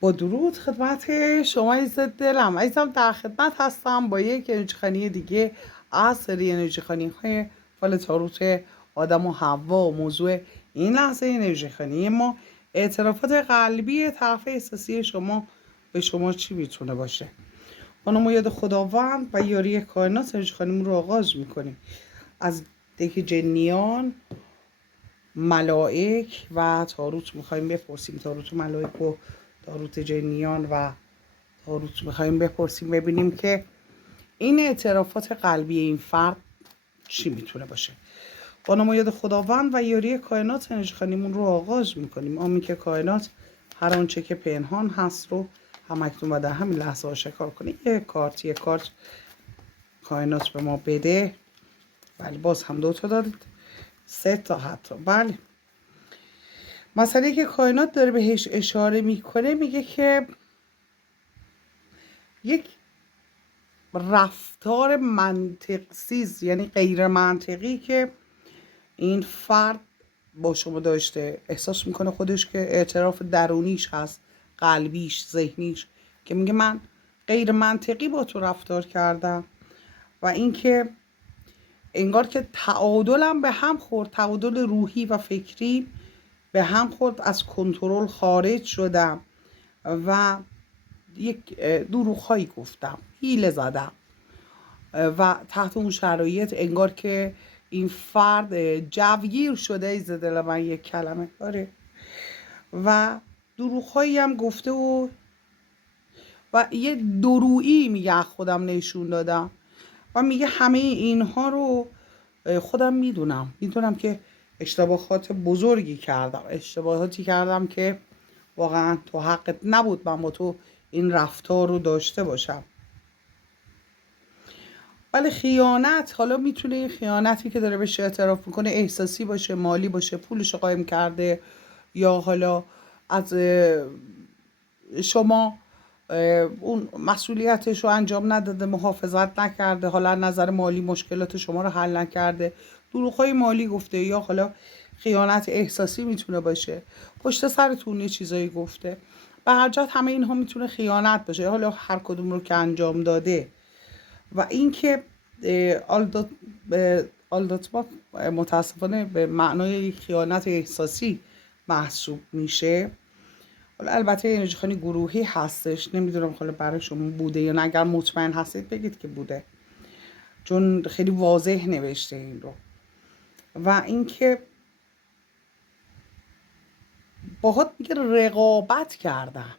با درود خدمت شما عزیز دلم. عزیزم در خدمت هستم با یک انرژی خوانی دیگه از سری انرژی خوانی های فال تاروت آدم و حوا. موضوع این لحظه انرژی خوانی ما اعترافات قلبی طرف احساسی شما به شما چی میتونه باشه. با نام و یاد خداوند و یاری کائنات انرژی خوانیمون رو آغاز میکنیم. از دک جنیان، ملائک و تاروت میخوایم بپرسیم. تاروت و ملائک و تاروت جنیان و تاروت میخوایم بپرسیم ببینیم که این اعترافات قلبی این فرد چی میتونه باشه. با نام و یاد خداوند و یاری کائنات انرژی خوانیمون رو آغاز میکنیم. آمین که کائنات هر آنچه که پنهان هست رو همکنون و در همین لحظه آشکار کنه. یک کارت کائنات به ما بده. بله، باز هم 2 تا دادید، 3 تا حتی. بله، مسئله که کائنات داره بهش اشاره میکنه، میگه که یک رفتار منطقسیز، یعنی غیر منطقی که این فرد با شما داشته، احساس میکنه خودش که اعتراف درونیش هست، قلبیش، ذهنیش، که میگه من غیر منطقی با تو رفتار کردم و اینکه انگار که تعادلم به هم خورد، تعادل روحی و فکری به هم خورد، از کنترل خارج شدم و یک دروغ‌هایی گفتم، حیله زدم و تحت اون شرایط انگار که این فرد جوگیر شده. از دل من یک کلمه داره و دروغ‌هایی هم گفته و یه درویی میگه خودم نشون دادم و میگه همه اینها رو خودم میدونم که اشتباهات بزرگی کردم، اشتباهاتی کردم که واقعا تو حقت نبود من با تو این رفتار رو داشته باشم. ولی خیانت، حالا میتونه این خیانتی که داره بهش اعتراف میکنه احساسی باشه، مالی باشه، پولش قایم کرده، یا حالا از شما اون مسئولیتش رو انجام نداده، محافظت نکرده، حالا نظر مالی مشکلات شما رو حل نکرده، دروغ‌های مالی گفته، یا حالا خیانت احساسی میتونه باشه، پشت سرتون یه چیزایی گفته. به هر جهت همه اینها میتونه خیانت باشه، حالا هر کدوم رو که انجام داده. و اینکه آلداتما متاسفانه به معنای خیانت احساسی محسوب میشه. حالا البته انرژی خوانی گروهی هستش، نمیدونم حالا برای شما بوده یا نه. اگر مطمئن هستید بگید که بوده، چون خیلی واضح نوشته این رو. و اینکه باهات میگه رقابت کردم،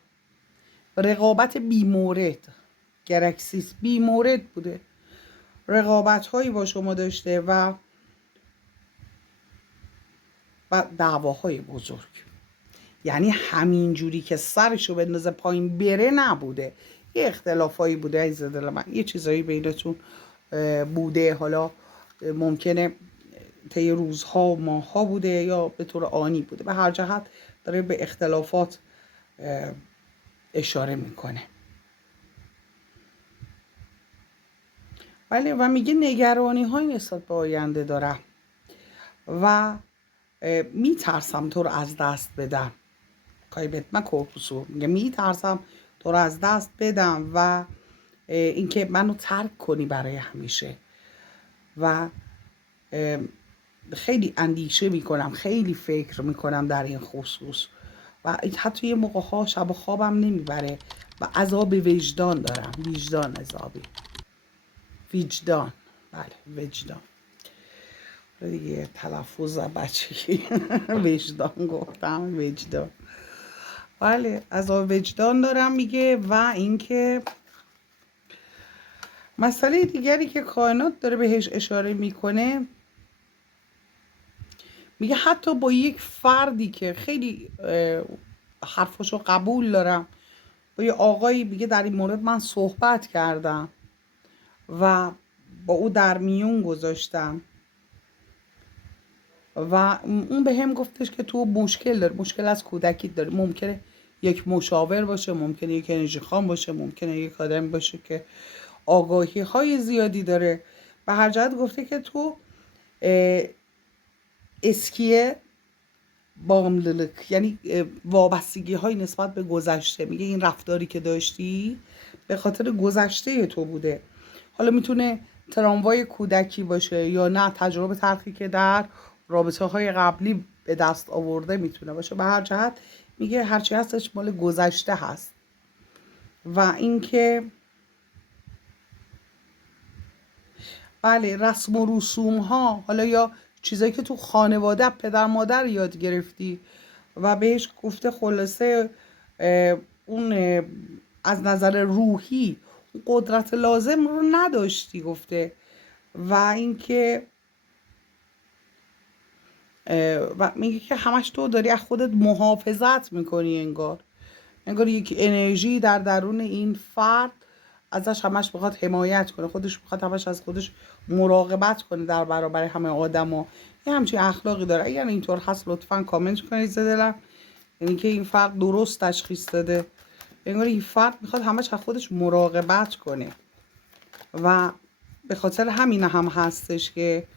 رقابت بیمورد، گرکسیس بیمورد بوده، رقابت هایی با شما داشته و دعواهای بزرگ. یعنی همین جوری که سرشو بندازه پایین بره نبوده، یه اختلافایی بوده عزیز دل من، یه چیزایی بینتون بوده. حالا ممکنه طی روزها و ماهها بوده یا به طور آنی بوده. به هر جهت داره به اختلافات اشاره میکنه. ولی و میگه نگرانی های نسبت به آینده دارم و میترسم تو رو از دست بدم. کایبت من کورپوسو میگه میترسم تو رو از دست بدم و اینکه منو ترک کنی برای همیشه. و خیلی اندیشه میکنم، خیلی فکر میکنم در این خصوص و حتی یه موقع ها شب خوابم نمیبره و عذاب وجدان دارم. وجدان عذابی، وجدان، بله وجدان دیگه، تلفظ بچگی وجدان گفتم، وجدان. بله عذاب وجدان دارم میگه. و اینکه مسئله دیگری که کائنات داره بهش اشاره میکنه، میگه حتی با یک فردی که خیلی حرفاشو قبول دارم، با یه آقایی میگه در این مورد من صحبت کردم و با او در میون گذاشتم و اون به هم گفتش که تو مشکل داری، مشکل از کودکی داری. ممکنه یک مشاور باشه، ممکنه یک انرژی خان باشه، ممکنه یک آدم باشه که آگاهی های زیادی داره. به هر جهت گفته که تو اسکیه بامللک یعنی وابستگی های نسبت به گذشته. میگه این رفتاری که داشتی به خاطر گذشته تو بوده. حالا میتونه تراموای کودکی باشه یا نه تجربه تلخی که در رابطه های قبلی به دست آورده میتونه باشه. به هر جهت میگه هرچی هستش مال گذشته هست. و اینکه بله رسم و رسوم ها، حالا یا چیزایی که تو خانواده پدر مادر یاد گرفتی و بهش گفته خلاصه اون از نظر روحی قدرت لازم رو نداشتی گفته. و اینکه و میگه که همش تو داری از خودت محافظت میکنی، انگار یک انرژی در درون این فرد ازش همش بخواد حمایت کنه، خودش بخواد همش از خودش مراقبت کنه در برابر همه آدما. یه همچین اخلاقی داره. اگر اینطور هست لطفا کامنت کنید دلم، یعنی که این فرد درست تشخیص داده. انگار این فرد میخواد همش از خودش مراقبت کنه و به خاطر همین هم هستش که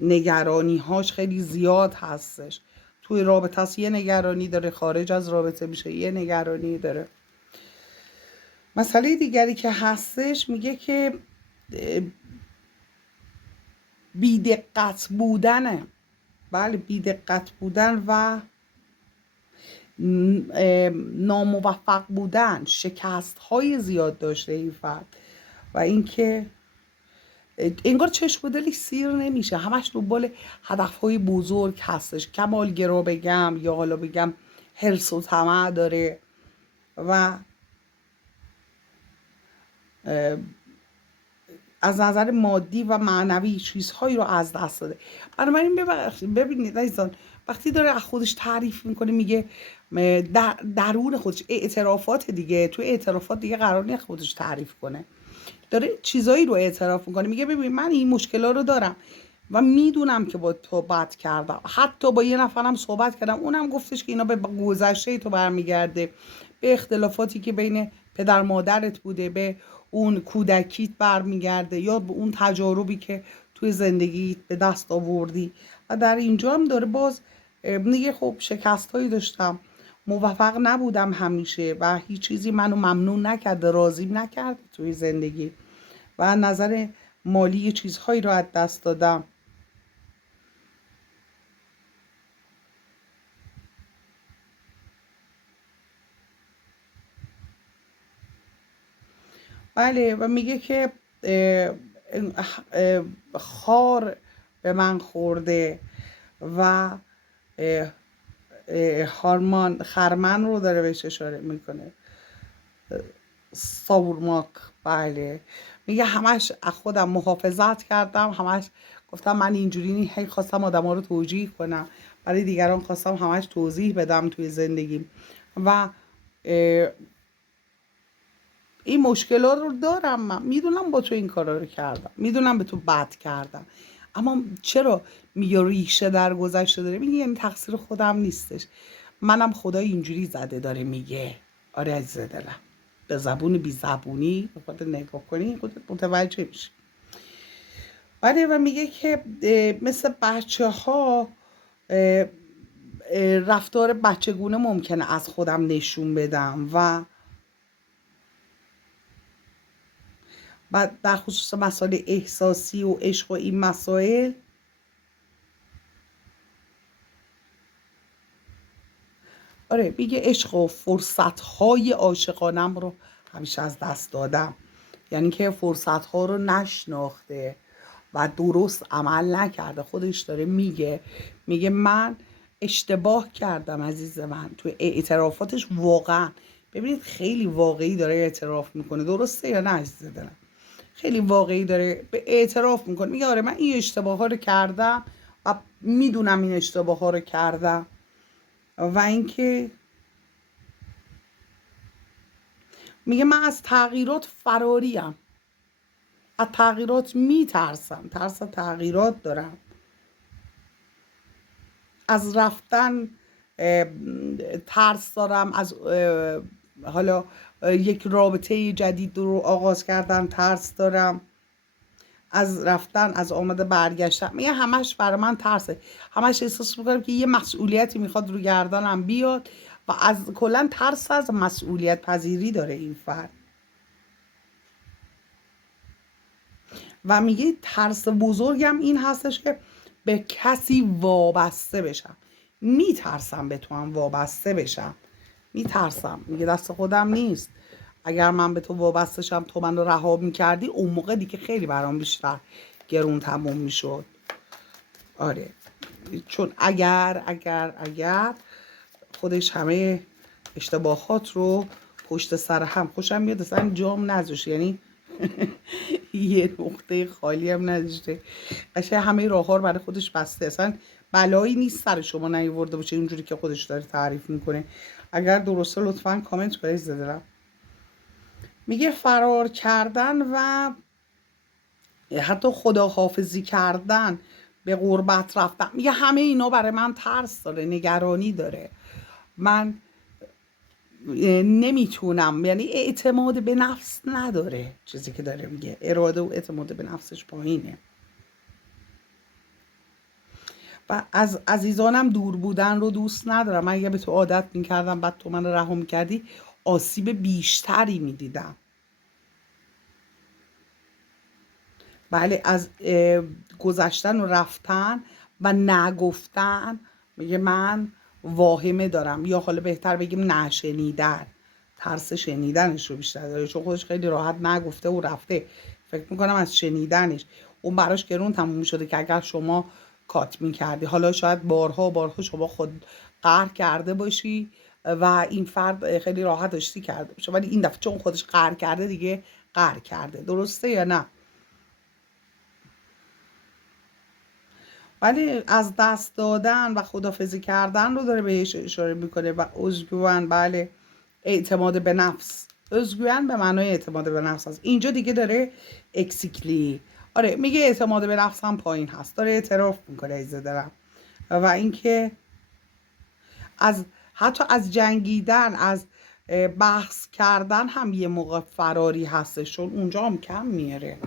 نگرانی هاش خیلی زیاد هستش. توی رابطه هست یه نگرانی داره، خارج از رابطه میشه یه نگرانی داره. مسئله دیگری که هستش میگه که بی‌دقت بودنه. بله بی‌دقت بودن و ناموفق بودن، شکست های زیاد داشته این فرد و اینکه انگار چشم و دلش سیر نمیشه، همش دنبال هدفهای بزرگ هستش، کمالگرا بگم یا حالا بگم حرص و طمع داره و از نظر مادی و معنوی چیزهایی رو از دست داده. بنابراین ببینید عزیزان، وقتی داره از خودش تعریف میکنه میگه درون خودش اعترافات دیگه، تو اعترافات دیگه قرار نیست خودش تعریف کنه، داره چیزایی رو اعتراف میکنه. میگه ببین من این مشکلا رو دارم و میدونم که با تو بد کردم، حتی با یه نفرم صحبت کردم اونم گفتش که اینا به گذشته تو برمیگرده، به اختلافاتی که بین پدر مادرت بوده، به اون کودکیت برمیگرده یا به اون تجاربی که توی زندگیت به دست آوردی. و در اینجا هم داره باز میگه خب شکست هایی داشتم، موفق نبودم همیشه و هیچ چیزی منو ممنون نکرده، راضی نکرده توی زندگی و نظر مالی چیزهایی رو از دست دادم. بله و میگه که خار به من خورده و خرمن رو داره بهش اشاره میکنه، ساورماک. بله میگه همش از خودم محافظت کردم، همش گفتم من اینجوری نی، هی خواستم آدم ها رو توجیه کنم، برای دیگران خواستم همش توضیح بدم توی زندگیم و این مشکلات رو دارم. من میدونم با تو این کارا رو کردم، میدونم به تو بد کردم، اما چرا میگه ریشه در گذشته داره؟ میگه یعنی تقصیر خودم نیستش، منم خدا اینجوری زده داره میگه. آره عزیز دلم، به زبون بی زبونی خودت نگاه کنی خودت متوجه میشی. بله و میگه که مثل بچه ها رفتار بچگونه ممکنه از خودم نشون بدم و بعد در خصوص مسائل احساسی و عشق و این مسائل آره میگه عشق و فرصت‌های عاشقانم رو همیشه از دست دادم، یعنی که فرصت‌ها رو نشناخته و درست عمل نکرده. خودش داره میگه من اشتباه کردم عزیز من. تو اعترافاتش واقعا ببینید خیلی واقعی داره اعتراف میکنه، درسته یا نه عزیز دلم؟ خیلی واقعی داره به اعتراف میکنه، میگه آره من این اشتباه ها رو کردم و میدونم این اشتباه ها رو کردم و اینکه میگه من از تغییرات فراریم، از تغییرات میترسم، ترس تغییرات دارم، از رفتن ترس دارم، از حالا یک رابطه جدید رو آغاز کردن ترس دارم، از رفتن، از آمده برگشتن، میگه همش برای من ترسه. همش احساس میکنم که یه مسئولیتی میخواد رو گردنم بیاد و از کلا ترس از مسئولیت پذیری داره این فرد. و میگه ترس بزرگم این هستش که به کسی وابسته بشم. میترسم به تو هم وابسته بشم، میترسم. میگه دست خودم نیست. اگر من به تو وابسته شم، تو من رو رها میکردی، اون موقع دیگه خیلی برام بیشتر گرون تموم میشد. آره، چون اگر خودش همه اشتباهات رو پشت سر هم، خوشم میاد اصلا جام نذاشته، یعنی یه نقطه خالی هم نذاشته، قشنگ همه راه ها رو برای خودش بسته. اصلا بلایی نیست سر شما نیورده باشه اینجوری که خودش داره تعریف میکنه. اگر درسته لطفا کامنت کنید زدرم. میگه فرار کردن و حتی خداحافظی کردن، به غربت رفتن، میگه همه اینا برای من ترس داره، نگرانی داره. من نمیتونم، یعنی اعتماد به نفس نداره. چیزی که داره میگه اراده و اعتماد به نفسش پایینه. و از عزیزانم دور بودن رو دوست ندارم. من اگه به تو عادت میکردم بعد تو من رها میکردی، آسیب بیشتری میدیدم. بله، از گذشتن و رفتن و نگفتن میگه من واهمه دارم، یا حالا بهتر بگیم نشنیدن. ترس شنیدنش رو بیشتر داره، چون خودش خیلی راحت نگفته و رفته. فکر میکنم از شنیدنش اون براش گرون تموم شده، که اگر شما کات میکردی، حالا شاید بارها شما خود قهر کرده باشی و این فرد خیلی راحت داشتی کرده باشه، ولی این دفعه چون خودش قهر کرده دیگه قهر کرده. درسته یا نه؟ ولی از دست دادن و خدافزی کردن رو داره بهش اشاره میکنه. و ازگوان، بله، اعتماد به نفس. ازگوان به معنای اعتماد به نفس هست. اینجا دیگه داره اکسیکلی، آره، میگه اعتماد به نفس هم پایین هست، داره اعتراف میکنه ایزه دارم. و اینکه از حتی از جنگیدن، از بحث کردن هم یه موقع فراری هستش، چون اونجا هم کم میاره.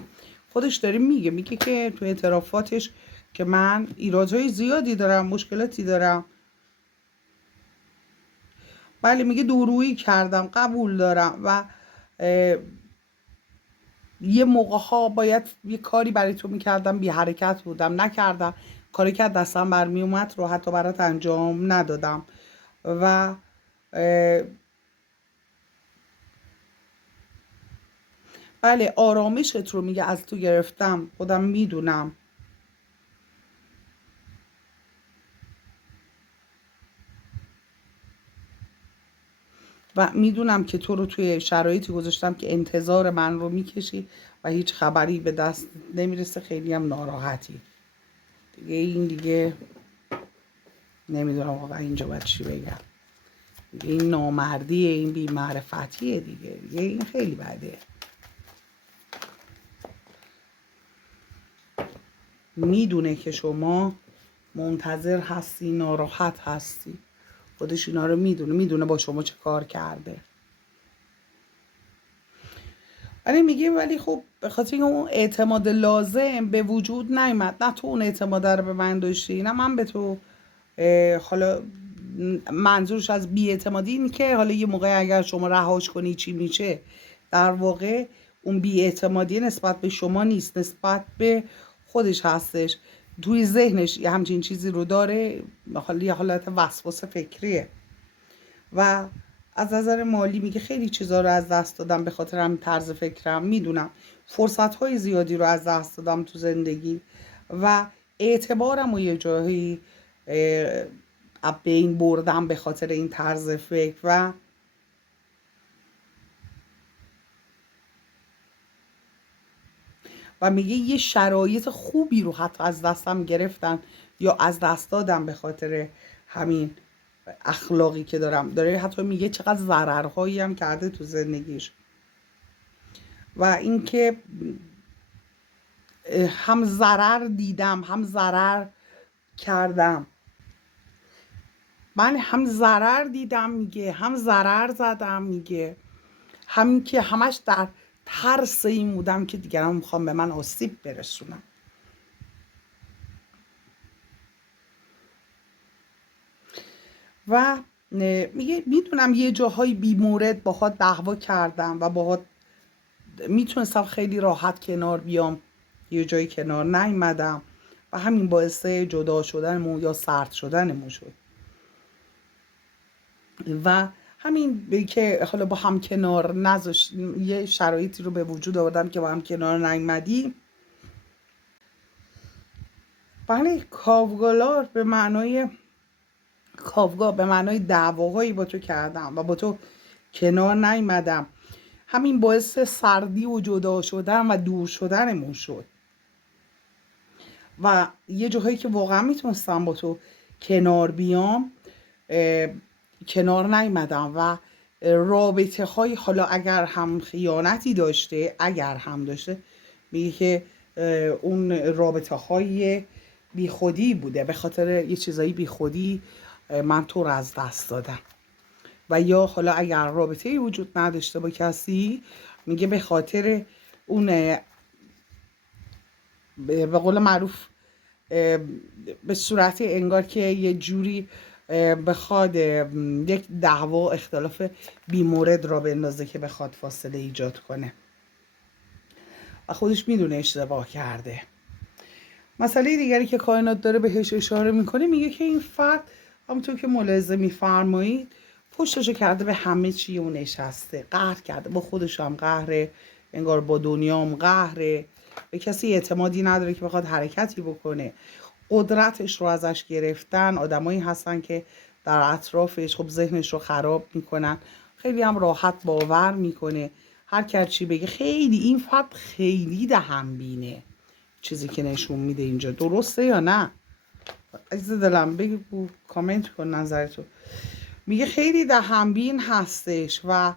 خودش داره میگه که تو اعترافاتش که من ایرادهای زیادی دارم، مشکلاتی دارم. بله، میگه دورویی کردم، قبول دارم. و یه موقع ها باید یه کاری برای تو میکردم، بی حرکت بودم، نکردم. کاری که دستم برمی اومد رو حتی برات انجام ندادم. و بله، آرامشت رو میگه از تو گرفتم، خودم میدونم. و میدونم که تو رو توی شرایطی گذاشتم که انتظار من رو میکشی و هیچ خبری به دست نمیرسه، خیلی هم ناراحتی دیگه. این دیگه نمیدونم واقعا اینجا باید چی بگم دیگه. این نامردیه، این بی‌معرفتیه دیگه این خیلی بده. میدونه که شما منتظر هستی، ناراحت هستی، خودش اینا رو میدونه با شما چه کار کرده. ولی میگه ولی خب به خاطر اینکه اون اعتماد لازم به وجود نیامد، نه تو اون اعتماد رو به من داشتی، نه من به تو. حالا منظورش از بی‌اعتمادی اینه که حالا یه موقع اگر شما رهاش کنی چی میشه. در واقع اون بی‌اعتمادی نسبت به شما نیست، نسبت به خودش هستش. توی ذهنش یه همچین چیزی رو داره، حالا یه حالت وسواس فکریه. و از نظر مالی میگه خیلی چیزا رو از دست دادم به خاطر هم طرز فکرم. میدونم فرصت های زیادی رو از دست دادم تو زندگی و اعتبارم و یه جایی به این بردم به خاطر این طرز فکر. و میگه یه شرایط خوبی رو حتی از دستم گرفتن یا از دست دادم به خاطر همین اخلاقی که داره حتی میگه چقدر ضررهایی هم کرده تو زندگیش. و اینکه هم ضرر دیدم هم ضرر کردم. من هم ضرر دیدم میگه، هم ضرر زدم میگه، همین که همش در ترس این بودم که دیگران میخوام به من آسیب برسونم. و میگه میدونم یه جاهای بیمورد باهات دعوا کردم و باهات میتونستم خیلی راحت کنار بیام، یه جایی کنار نیومدم و همین باعث جدا شدنمون یا سرد شدنمون شد. و همین که حالا با هم کنار نذاشت، یه شرایطی رو به وجود آوردم که با هم کنار نیومدیم. بله، کاوگالار به معنای کاوگاه به معنای دعواهایی با تو کردم و با تو کنار نیومدم، همین باعث سردی و جدا شدن و دور شدنمون شد. و یه جاهایی که واقعا میتونستم با تو کنار بیام کنار نیومدم و رابطه های، حالا اگر هم خیانتی داشته، اگر هم داشته، میگه که اون رابطه های بی خودی بوده، به خاطر یه چیزایی بی خودی من تو رو از دست دادم. و یا حالا اگر رابطه‌ای وجود نداشته با کسی، میگه به خاطر اون به قول معروف به صورت انگار که یه جوری بخواد یک دعوا اختلاف بیمورد را بندازه که بخواد فاصله ایجاد کنه و خودش میدونه اشتباه کرده. مسئله دیگری که کائنات داره بهش اشاره میکنه، میگه که این فرد همونطور که ملاحظه میفرمایید پشتشو کرده به همه چی و نشسته، قهر کرده، با خودش هم قهره، انگار با دنیا هم قهره، به کسی اعتمادی نداره که بخواد حرکتی بکنه، قدرتش رو ازش گرفتن آدمایی هستن که در اطرافش خب ذهنش رو خراب میکنن، خیلی هم راحت باور میکنه هر کرچی بگه. خیلی این فرد خیلی دهنبینه، چیزی که نشون میده اینجا. درسته یا نه؟ عزیز دلم بگو، کامنت کن نظرتو. میگه خیلی دهنبین هستش و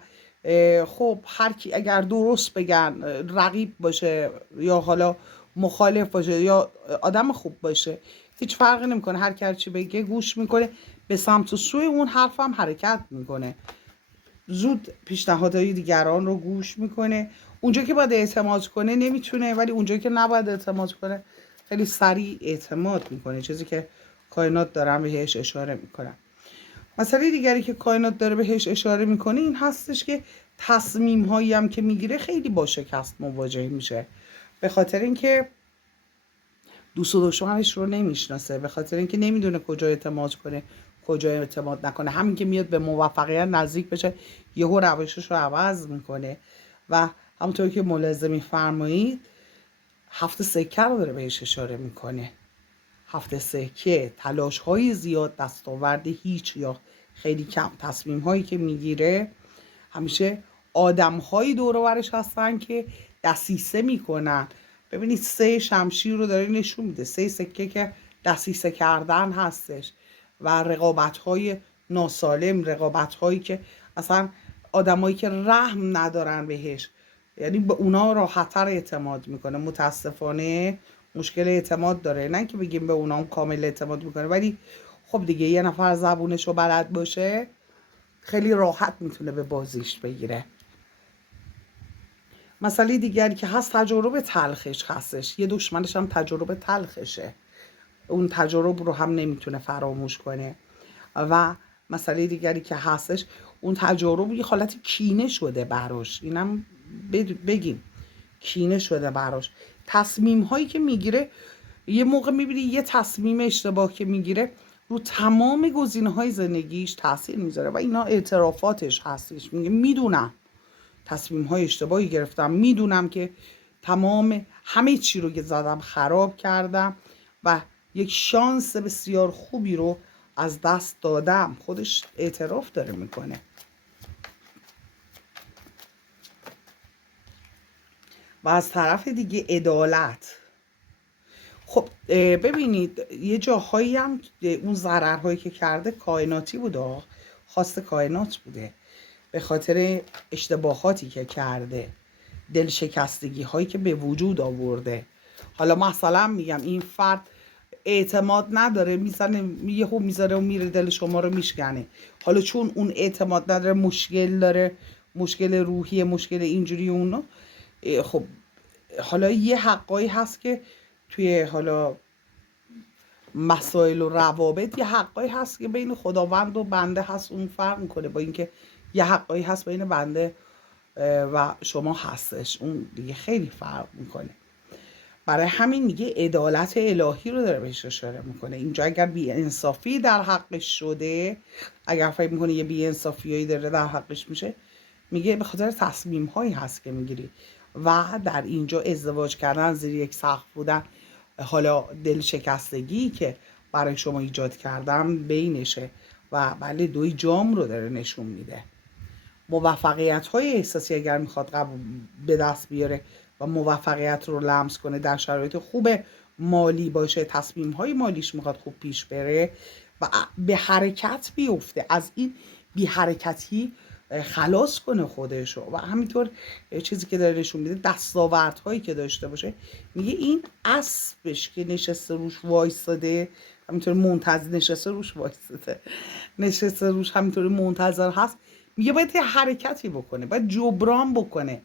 خب هر کی اگر درست بگن، رقیب باشه یا حالا مخالف باشه یا آدم خوب باشه، هیچ فرقی نمیکنه، هر کی چی بگه گوش میکنه، به سمت و سوی اون حرف هم حرکت میکنه، زود پیشنهادهای دیگران رو گوش میکنه. اونجا که باید اعتماد کنه نمیتونه، ولی اونجا که نباید اعتماد کنه خیلی سریع اعتماد میکنه، چیزی که کائنات دارن بهش اشاره میکنن. مسئله دیگری که کائنات داره بهش اشاره میکنه این هستش که تصمیم هایی هم که میگیره خیلی با شکست مواجه میشه، به خاطر اینکه دوست و دشمنش رو نمیشناسه، به خاطر اینکه نمیدونه کجا اعتماد کنه کجا اعتماد نکنه. همین که میاد به موفقیت نزدیک بشه یهو روشش رو عوض میکنه. و همونطور که ملاحظه میفرمایید 7 سکه رو داره بهش اشاره میکنه. 7 سکه، تلاش های زیاد، دستاورد هیچ یا خیلی کم. تصمیم هایی که میگیره همیشه آدم هایی دور و برش هستن که دسیسه میکنن. ببینید 3 شمشیر رو داره نشون میده، 3 سکه که دسیسه کردن هستش و رقابت های ناسالم، رقابت هایی که اصلا آدمایی که رحم ندارن بهش، یعنی به اونا راحت‌تر اعتماد میکنه. متاسفانه مشکل اعتماد داره، نه که بگیم به اونا هم کامل اعتماد میکنه، ولی خب دیگه یه نفر زبونش رو بلد باشه خیلی راحت میتونه به بازیش بگیره. مسئله دیگری که هست تجربه تلخش هستش، یه دشمنش هم تجربه تلخشه، اون تجربه رو هم نمیتونه فراموش کنه. و مسئله دیگری که هستش اون تجربه یه حالت کینه شده براش، اینم بگیم کینه شده براش. تصمیم هایی که میگیره یه موقع میبینی یه تصمیم اشتباه که میگیره رو تمام گزینه های زندگیش تاثیر میذاره و اینا اعترافاتش هستش. میگه میدونم تصمیم های اشتباهی گرفتم، میدونم که تمام همه چی رو که زدم خراب کردم و یک شانس بسیار خوبی رو از دست دادم. خودش اعتراف داره میکنه. و از طرف دیگه عدالت. خب ببینید یه جاهایی هم اون ضررهایی که کرده کائناتی بوده، خواست کائنات بوده، به خاطر اشتباهاتی که کرده، دلشکستگی هایی که به وجود آورده. حالا مثلا میگم این فرد اعتماد نداره، میزنه یهو میذاره و میره دل شما رو میشکنه. حالا چون اون اعتماد نداره، مشکل داره، مشکل روحی، مشکل اینجوری اونو، خب حالا یه حقایی هست که توی حالا مسائل و روابط یه حقایی هست که بین خداوند و بنده هست، اون فرق میکنه با اینکه یه حقایی هست بین بنده و شما هستش، اون دیگه خیلی فرق میکنه. برای همین میگه عدالت الهی رو داره بهش اشاره میکنه. اینجا اگر بی‌انصافی در حقش شده، اگر فکر میکنه یه بی‌انصافیایی داره در حقش میشه، میگه به خاطر تصمیم هایی هست که میگیری و در اینجا ازدواج کردن، زیر یک سقف بودن، حالا دل شکستگی که برای شما ایجاد کردم بینشه و بله دوی جام رو داره نشون میده. موفقیت های احساسی اگر میخواد به دست بیاره و موفقیت رو لمس کنه، در شرایط خوب مالی باشه، تصمیم های مالیش میخواد خوب پیش بره و به حرکت بیفته، از این بی حرکتی خلاص کنه خودشو و همینطور چیزی که داره نشون میده دستاوردهایی که داشته باشه، میگه این اسبش که نشسته روش وایستاده، همینطور منتظر نشسته روش وایستاده، نشسته روش همینطور منتظر هست، میگه باید یه حرکتی بکنه، باید جبران بکنه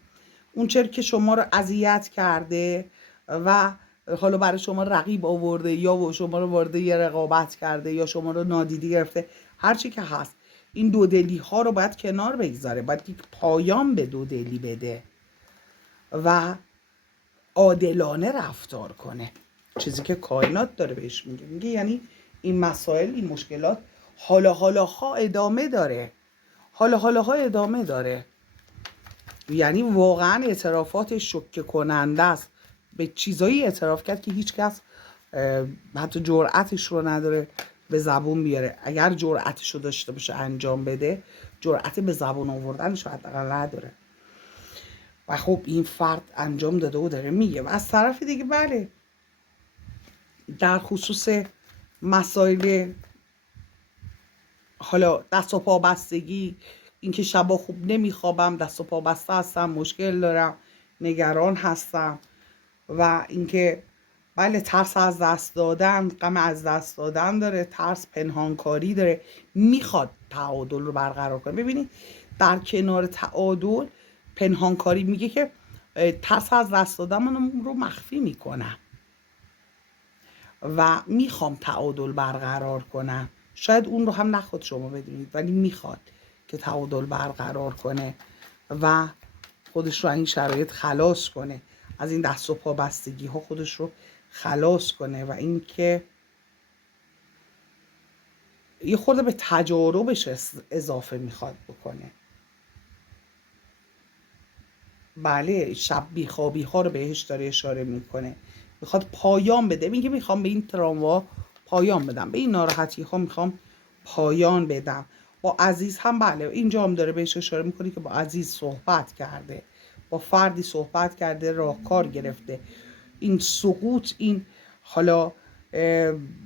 اون چرا که شما رو اذیت کرده و حالا برای شما رقیب آورده یا شما رو وارد یه رقابت کرده یا شما رو نادیده گرفته، هرچی که هست این دودلی ها رو باید کنار بگذاره، باید یک پایان به دودلی بده و عادلانه رفتار کنه، چیزی که کائنات داره بهش میگه یعنی این مسائل، این مشکلات حالا ادامه داره، حالا ادامه داره، یعنی واقعا اعترافات شوکه کننده است، به چیزایی اعتراف کرد که هیچ کس حتی جرأتش رو نداره به زبون بیاره، اگر جرأتش رو داشته باشه انجام بده، جرأت به زبون آوردنش رو حداقل نداره و خب این فرد انجام داده و داره میگه. و از طرف دیگه بله در خصوص مسائل حالا دست و پا بستگی، اینکه شبا خوب نمیخوابم، دست و پا بسته هستم، مشکل دارم، نگران هستم و اینکه بله ترس از دست دادن، غم از دست دادن داره، ترس پنهانکاری داره، میخواد تعادل رو برقرار کنه. ببینید در کنار تعادل پنهانکاری میگه که ترس از دست دادن من رو مخفی میکنم و میخوام تعادل برقرار کنم، شاید اون رو هم نخواد شما بدونید ولی میخواد که تعادل برقرار کنه و خودش رو این شرایط خلاص کنه، از این دست و پا بستگی ها خودش رو خلاص کنه و اینکه یه خورده به تجاربش اضافه میخواد بکنه. بله شب بیخوابی ها رو بهش داره اشاره میکنه، میخواد پایان بده، میگه میخوام به این تراما پایان بدم، به این ناراحتی ها میخوام پایان بدم. با عزیز هم بله اینجا هم داره بهش اشاره میکنه که با عزیز صحبت کرده، با فردی صحبت کرده، راهکار گرفته، این سقوط، این حالا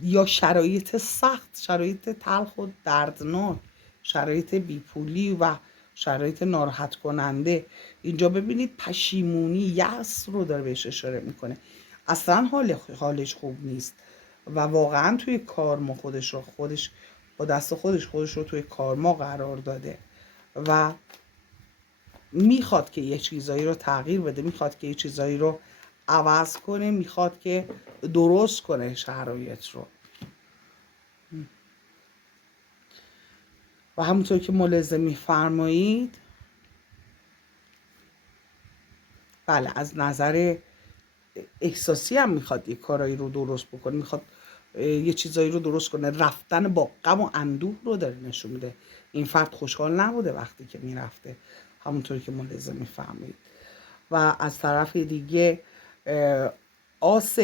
یا شرایط سخت، شرایط تلخ و دردناک، شرایط بیپولی و شرایط ناراحت کننده، اینجا ببینید پشیمونی، یأس رو داره بهش اشاره میکنه، اصلا حالش خوب نیست و واقعا توی کارما خودش با دست خودش رو توی کارما قرار داده و میخواد که یه چیزایی رو تغییر بده، میخواد که یه چیزایی رو عوض کنه، میخواد که درست کنه شرایط رو و همونطور که ملاحظه میفرمایید بله از نظر احساسی هم میخواد یه کارایی رو درست بکنه، میخواد یه چیزایی رو درست کنه، رفتن با غم و اندوه رو داره نشون میده، این فرد خوشحال نبوده وقتی که میرفته، همونطوری که ملاحظه میفرمایید. و از طرف دیگه آس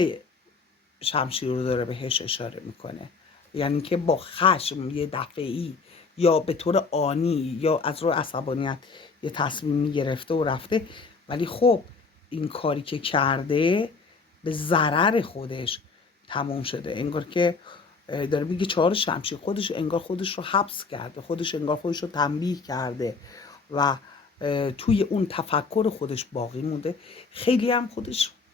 شمشیر رو داره بهش اشاره میکنه، یعنی که با خشم یه دفعی یا به طور آنی یا از رو عصبانیت یه تصمیمی گرفته و رفته، ولی خب این کاری که کرده به ضرر خودش تموم شده، انگار که داره میگه 4 شمشیر، خودش انگار خودش رو حبس کرده، خودش انگار خودش رو تنبیه کرده و توی اون تفکر خودش باقی مونده، خیلی هم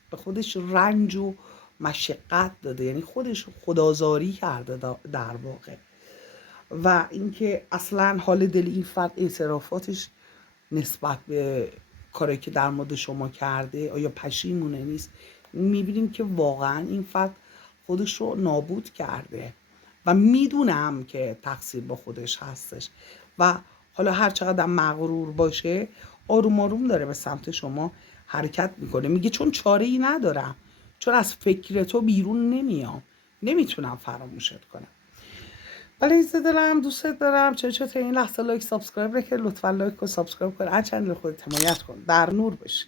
به خودش رنج و مشقت داده، یعنی خودش خدازاری کرده در واقع و اینکه اصلا حال دل این فرد اعترافاتش نسبت به کاری که در مورد شما کرده آیا پشیمونه نیست. میبینیم که واقعا این فرد خودش رو نابود کرده و میدونم که تقصیر با خودش هستش و حالا هر چقدر مغرور باشه آروم آروم داره به سمت شما حرکت میکنه. میگه چون چاره ای ندارم، چون از فکر تو بیرون نمیام، نمیتونم فراموشت کنم. ولی عزیز دلم دوستت دارم. چه این لحظه لایک سابسکرایب نکرد، لطفا لایک و سابسکرایب کن، از چنل خودت حمایت کن. در نور باشی.